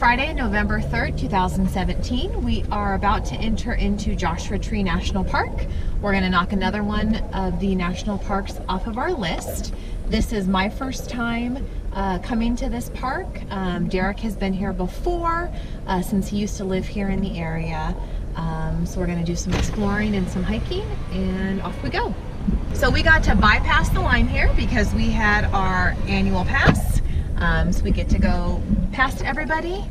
Friday, November 3rd, 2017. We are about to enter into Joshua Tree National Park. We're going to knock another one of the national parks off of our list. This is my first time coming to this park. Derek has been here before since he used to live here in the area. So we're going to do some exploring and some hiking, and off we go. So we got to bypass the line here because we had our annual pass. So we get to go past everybody,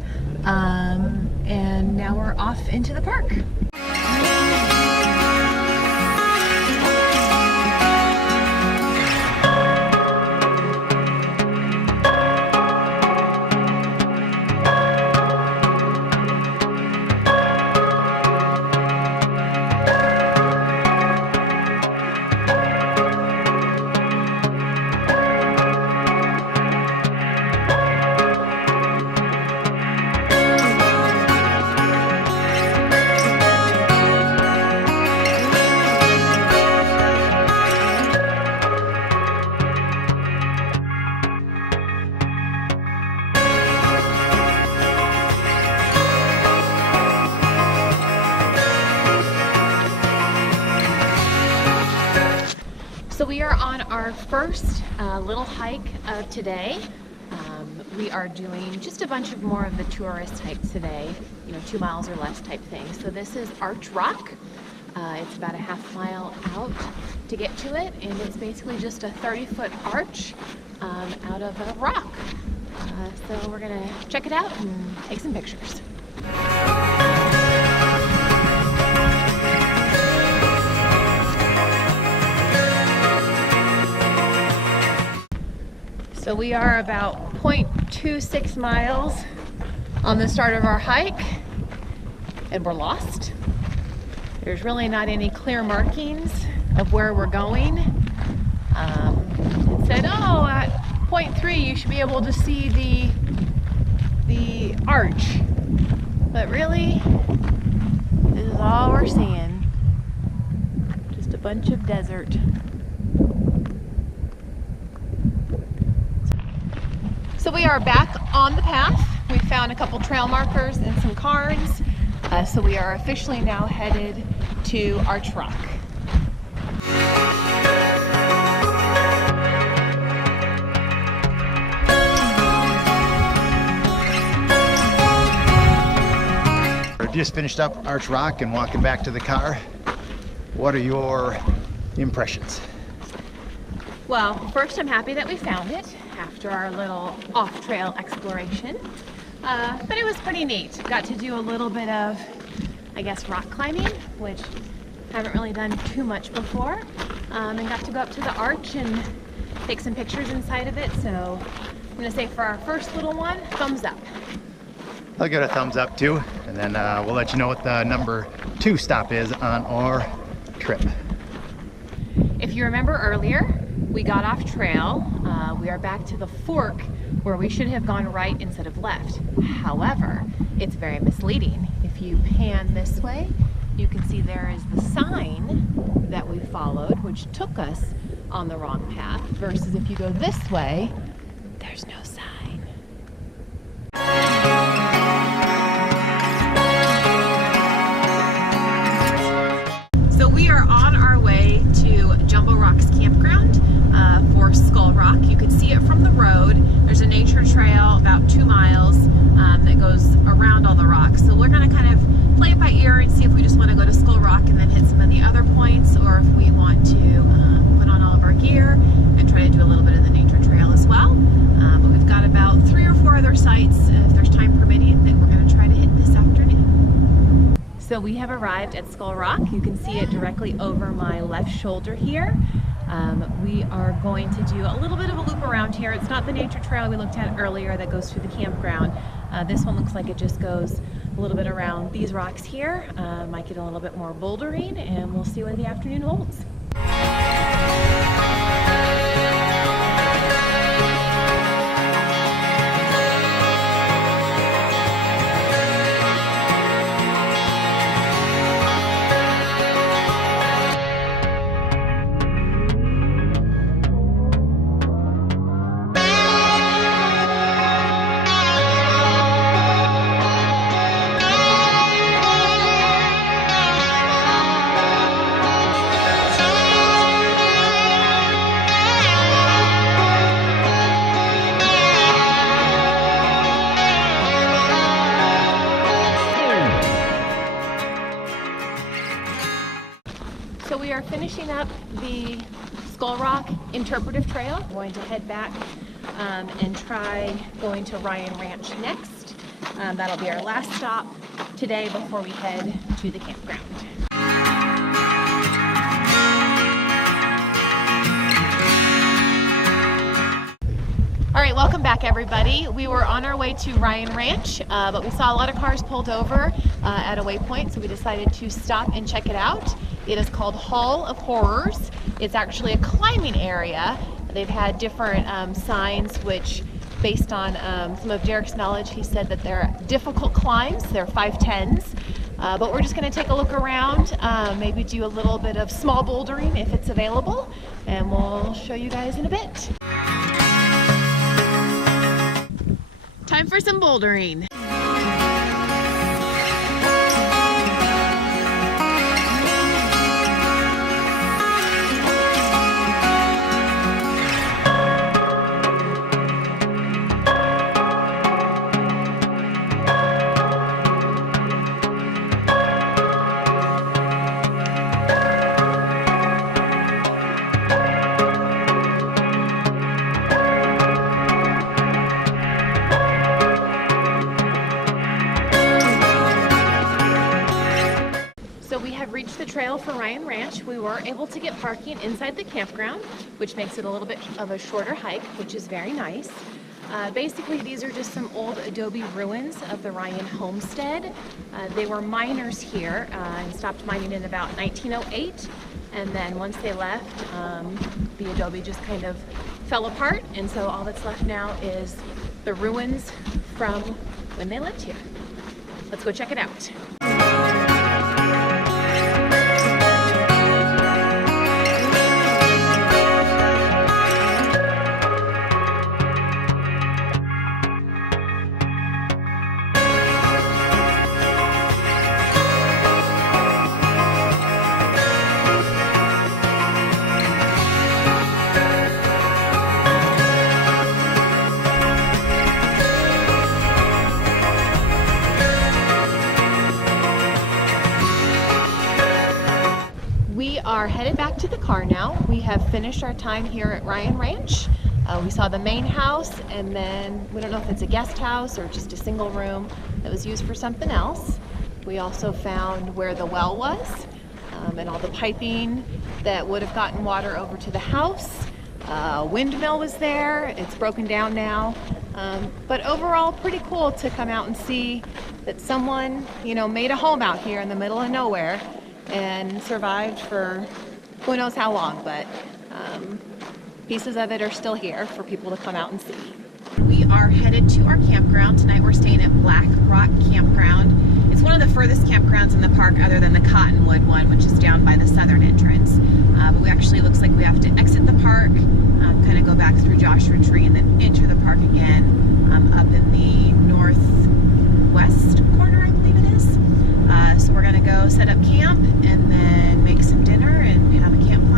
and now we're off into the park. So we are on our first little hike of today. We are doing just a bunch of more of the tourist hikes today, 2 miles or less type thing. So this is Arch Rock. It's about a half mile out to get to it, and it's basically just a 30-foot arch out of a rock. So we're gonna check it out and take some pictures. So we are about 0.26 miles on the start of our hike, and we're lost. There's really not any clear markings of where we're going. It said, oh, at 0.3 you should be able to see the arch. But really, this is all we're seeing. Just a bunch of desert. So we are back on the path. We found a couple trail markers and some cairns. So we are officially now headed to Arch Rock. We just finished up Arch Rock and walking back to the car. What are your impressions? Well, first I'm happy that we found it after our little off-trail exploration. But it was pretty neat. Got to do a little bit of, I guess, rock climbing, which I haven't really done too much before. And got to go up to the arch and take some pictures inside of it. So I'm gonna say for our first little one, thumbs up. I'll give it a thumbs up too, and then we'll let you know what the number 2 stop is on our trip. If you remember earlier, we got off trail. We are back to the fork where we should have gone right instead of left. However, it's very misleading. If you pan this way, you can see there is the sign that we followed, which took us on the wrong path, versus if you go this way, there's no sign. So we are on our way to Jumbo Rocks Campground for Skull Rock. You could see it from the road. There's a nature trail about 2 miles that goes around all the rocks. So we're going to kind of play it by ear and see if we just want to go to Skull Rock and then hit some of the other points, or if we want to put on all of our gear and try to do a little bit of the nature trail as well. But we've got about 3 or 4 other sites, if there's time permitting, that we're going to try to hit this afternoon. So we have arrived at Skull Rock. You can see it directly over my left shoulder here. We are going to do a little bit of a loop around here. It's not the nature trail we looked at earlier that goes through the campground. This one looks like it just goes a little bit around these rocks here. Might get a little bit more bouldering, and we'll see what the afternoon holds. finishing up the Skull Rock Interpretive Trail. I'm going to head back and try going to Ryan Ranch next. That'll be our last stop today before we head to the campground. All right, welcome back everybody. We were on our way to Ryan Ranch, but we saw a lot of cars pulled over at a waypoint, so we decided to stop and check it out. It is called Hall of Horrors. It's actually a climbing area. They've had different signs which, based on some of Derek's knowledge, he said that they're difficult climbs. They're 510s, but we're just gonna take a look around, maybe do a little bit of small bouldering if it's available, and we'll show you guys in a bit. Time for some bouldering. The trail for Ryan Ranch. We were able to get parking inside the campground, which makes it a little bit of a shorter hike, which is very nice. Basically, these are just some old adobe ruins of the Ryan homestead. They were miners here and stopped mining in about 1908. And then once they left, the adobe just kind of fell apart. And so all that's left now is the ruins from when they lived here. Let's go check it out. Are headed back to the car now. We have finished our time here at Ryan Ranch. We saw the main house, and then we don't know if it's a guest house or just a single room that was used for something else. We also found where the well was and all the piping that would have gotten water over to the house. Windmill was there. It's broken down now, but overall pretty cool to come out and see that someone, you know, made a home out here in the middle of nowhere and survived for who knows how long, but pieces of it are still here for people to come out and see. We are headed to our campground. Tonight we're staying at Black Rock Campground. It's one of the furthest campgrounds in the park other than the Cottonwood one, which is down by the southern entrance. But we actually, looks like we have to exit the park, kind of go back through Joshua Tree and then enter the park again up in the northwest corner, I believe it is. So we're gonna go set up camp and then make some dinner and have a campfire.